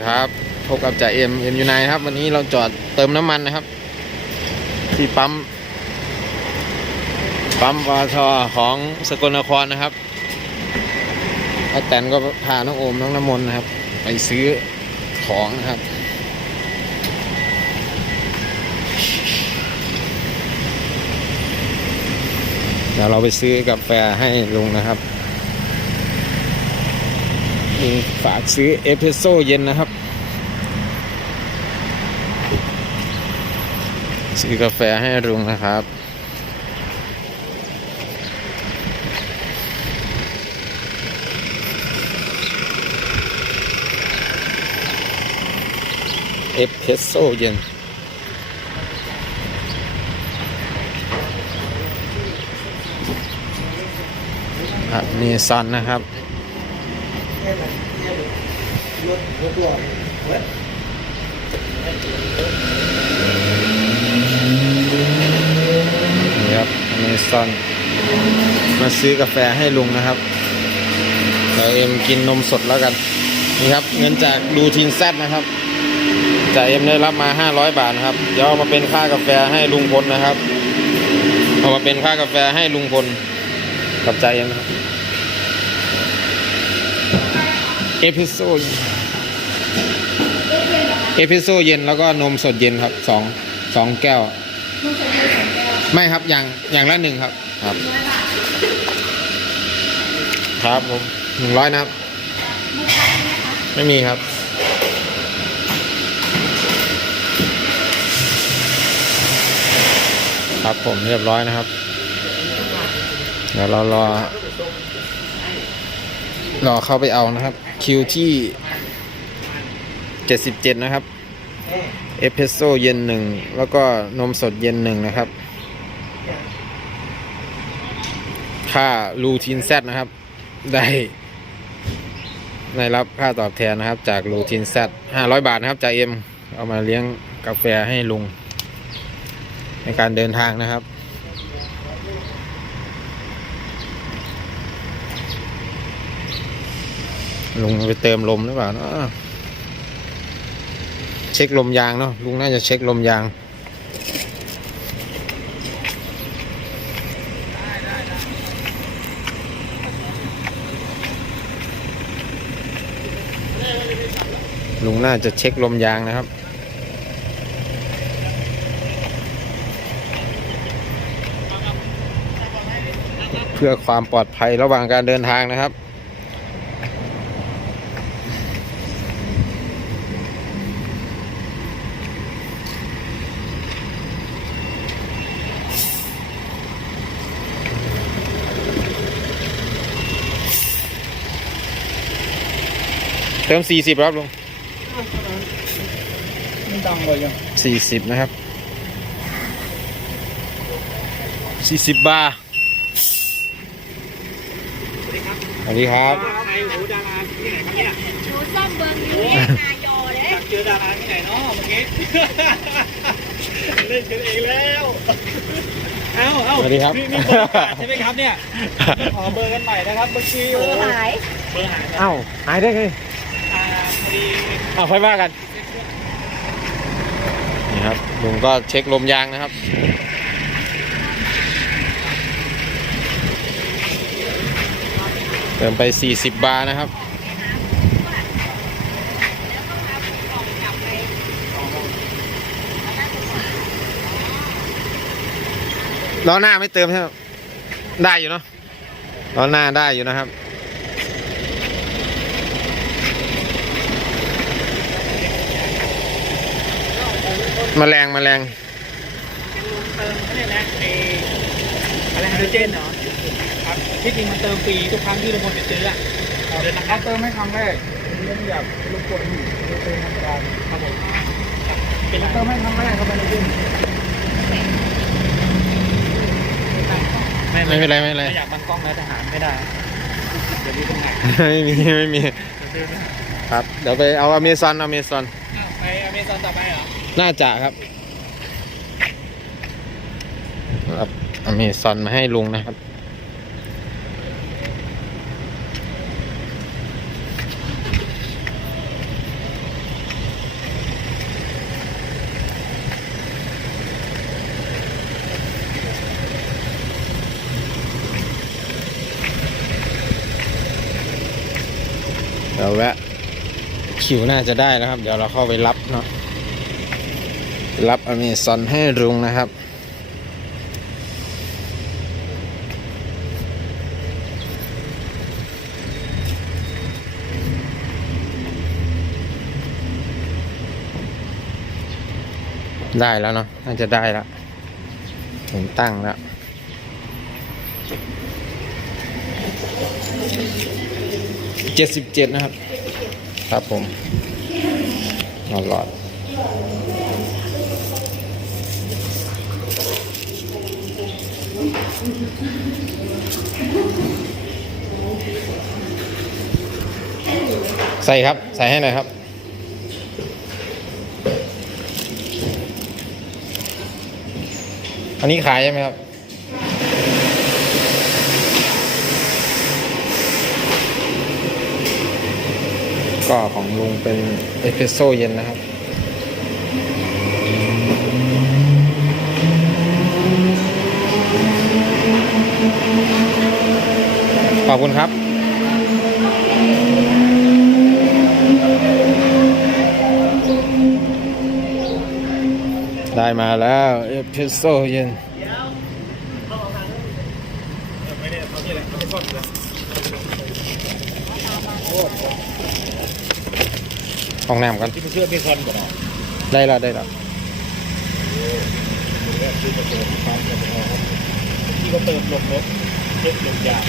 ครับพบกับจ่าเอ็มเอ็มยูไนครับ วันนี้เราจอดเติมน้ำมันนะครับ ที่ปั๊ม ปั๊มปตทของสกลนครนะครับอาแตนก็พาน้องโอมน้องน้ำมนนะครับ ไปซื้อของนะครับ เดี๋ยวเราไปซื้อกาแฟให้ลุงนะครับ มีฝากซื้อเอสเพรสโซเย็นนะครับ ซื้อกาแฟให้ลุงนะครับเอสเพรสโซเย็นครับมีซันนะครับ นี่ครับอเมซอนมาซื้อกาแฟให้ลุงนะครับเราเอ็มกินนมสดแล้วกันนี่ครับเงินจากดูทีนแซดนะครับจ่าเอ็มได้รับมา 500 บาทนะครับเดี๋ยวเอามาเป็นค่ากาแฟให้ลุงพลนะครับ เอามาเป็นค่ากาแฟให้ลุงพลกับจ่าเอ็มนะครับ เอพิโซดเอพิโซเย็นแล้วก็นมสดเย็นครับสองสองแก้ว ไม่ครับอย่างอย่างละหนึ่งครับ ครับ ครับผมหนึ่งร้อยนะครับ ไม่มีครับครับผมเรียบร้อยนะครับ เดี๋ยวเรารอ รอเข้าไปเอานะครับ คิวที่77นะครับ เอสเพรสโซ่เย็นหนึ่ง แล้วก็นมสดเย็นหนึ่งนะครับ ค่าลูทีนแซดนะครับ ได้ได้รับค่าตอบแทนนะครับ จากลูทีนแซด500บาทนะครับจากเอ็มเอามาเลี้ยงกาแฟให้ลุง ในการเดินทางนะครับ ลุงไปเติมลมหรือเปล่าเนอะเช็คลมยางเนาะลุงน่าจะเช็คลมยางลุงน่าจะเช็คลมยางนะครับ เพื่อความปลอดภัยระหว่างการเดินทางนะครับ เติมสี่สิบครับลุงไม่ดังเลยยังสี่สิบนะครับสี่สิบบาทสวัสดีครับไอ้หูดาราที่ไหนครับเนี่ยหนูซ่อมเบิงอยู่นี่นายอเลยอยากเจอดาราที่ไหนเนาะเมื่อกี้เล่นกันเองแล้วเอ้าเอ้าสวัสดีครับนี่นี่เบอร์ขาดใช่ไหมครับเนี่ยขอเบอร์กันใหม่นะครับเมื่อกี้เบอร์หายเบอร์หายไปเอ้าหายได้ไงอ่าพอดี เอาค่อยว่ากัน นี่ครับลุงก็เช็คลมยางนะครับ เติมไป 40 บาทนะครับล้อหน้าไม่เติมใช่ไหมได้อยู่เนาะล้อหน้าได้อยู่นะครับ แมลงแมลงเติมเขาเนี่ยนะไอ้อะไรไฮโดรเจนเหรอครับที่จริงมันเติมฟรีทุกครั้งที่ลุงพลไปซื้ออะเดือนละครั้งเติมให้ครั้งแรกไม่อยากรบกวนเติมธรรมดาครับผมเป็นไรเติมให้ครั้งแรกเขาไปในรุ่นไม่เป็นไรไม่เป็นไรไม่อยากบังกล้องแล้วทหารไม่ได้เดี๋ยวดูตรงไหนไม่มีไม่มีเดี๋ยวดูนะครับเดี๋ยวไปเอาอเมซอนอเมซอนอ้าวไปอเมซอนต่อไปเหรอ น่าจะครับครับอเมซอนมาให้ลุงนะครับ เดี๋ยวแวะคิวน่าจะได้นะครับ เดี๋ยวเราเข้าไปรับเนาะ รับอเมซอนให้ลุงนะครับ ได้แล้วเนาะน่าจะได้แล้วเห็นตั้งแล้วเจ็ดสิบเจ็ดนะครับ ครับผมนอนหลอด ใส่ครับ ใส่ให้หน่อยครับ อันนี้ขายใช่ไหมครับก็ของลุงเป็นเอสเปรสโซเย็นนะครับ อบคุณครับได้มาแล้วเอสเปรโซเย็นออบเลยห้องน้ำกันที่มันเชื่อมีคอนก่อนได้ล้วได้ล้วที่เขาเติมลมรถเช็คลมยาง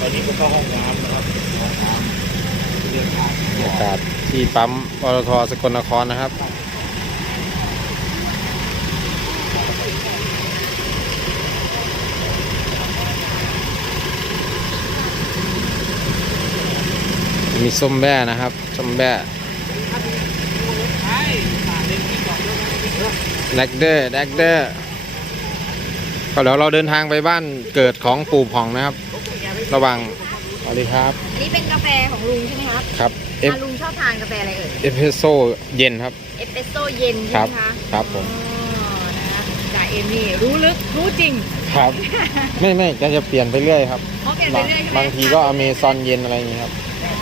ตอนนี้ก็เข้าห้องน้ำนะครับห้องน้ำเดินทางบรรยากาศที่ปั๊มปตทสกลนครนะครับ มีส้มแบ่นะครับส้มแบ่นแดกเดอร์แดกเดอร์ก็เดี๋ยวเราเดินทางไปบ้านเกิดของปู่ผ่องนะครับ ระหว่างสวัสดีครับ อันนี้เป็นกาแฟของลุงใช่ไหมครับครับเอฟอะลุงชอบทานกาแฟอะไรเอ่ย เอสเพรสโซ่เย็นครับ เอสเปรสโซ่เย็นครัใช่บไหมคะครับผม อ๋อนะคะจ่าเอ็มนี่รู้ลึกรู้จริงครับ ไม่ไม่ก็จะเปลี่ยนไปเรื่อยครับเพราะเปลี่ยนไปบางเรื่อยใช่ไหมบางทีก็อเมซอนเย็นอะไรอย่างนี้ครับ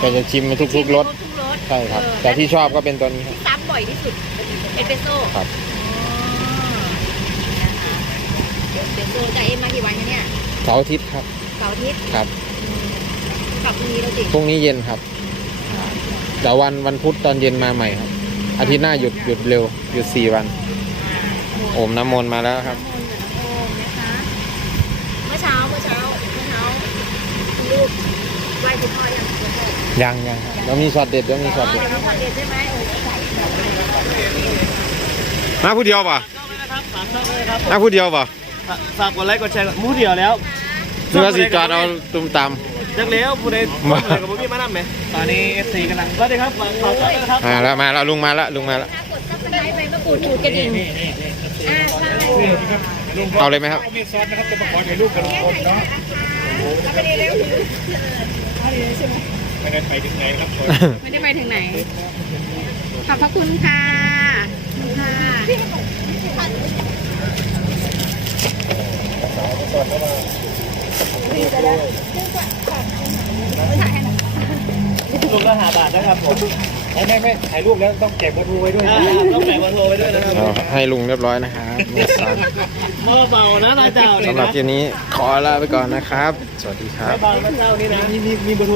ก็จะชิมมาทุกๆรสทุกรสใช่ครับ เออแต่ที่ชอบก็เป็นตัวนี้ครับ ที่ซ้ำบ่อยที่สุดเอสเปรสโซ่ครับ อ๋อนะคะเอสเปรสโซ่จ่าเอ็มมากี่วันคะเนี่ย เสาร์อาทิตย์ครับเสาร์อาทิตย์ครับอืมกลับพรุ่งนี้แล้วสิพรุ่งนี้เย็นครับแต่วันวันพุธตอนเย็นมาใหม่ครับ อาทิตย์หน้าหยุดหยุดเร็วหยุดสี่วัน โอมน้ำมนต์มาแล้วครับน้ำมนต์กับน้ำโอมนะคะ เมื่อเช้าเมื่อเช้าเมื่อเช้าคุณลูกไหว้คุณพ่อยังคุณพ่อยังยังครับแล้วมีช็อตเด็ดแล้วมีช็อตเด็ด เดี๋ยวมีช็อตเด็ดใช่ไหมโอ้โหใส่แบบมาผู้เดียวป่ะช่องเลยนะครับฝากช่องเลยนะครับมาผู้เดียวป่ะฝากกดไลค์กดแชร์มูเดียวแล้ว หรือว่าสีจอดเอาตุ่มตามจักเลี้ยวผู้ใดมาผู้ใดกับผมมีมานั่ไหมตอนนี้ FC กำลังสวัสดีครับฝากฝากช่องด้วยนะครับมาแล้วมาแล้วลุงมาแล้วลุงมาแล้วถ้ากดซับสไครต์ไปก็ปูดถูกกระดิ่งอ่าใช่เอาเลยไหมครับมีซอสนะครับจะมาขอถ่ายรูปกันคนเนาะเอาไปเลยเร็วไม่ได้ไปถึงไหนครับไม่ได้ไปถึงไหนขอบพระคุณค่ะค่ะ ลูกละห้าบาทนะครับผมไม่ไม่ถ่ายรูปแล้วต้องแกะเบอร์โทรไว้ด้วยต้องแกะเบอร์โทรไว้ด้วยนะครับเอาให้ลุงเรียบร้อยนะครับเมื่อเบานะตายเจ้าเนี่ยสำหรับนะคลิปนี้ขอลาไปก่อนนะครับ สวัสดีครับเบานะเจ้านี่นะ มีมีมีเบอร์โทร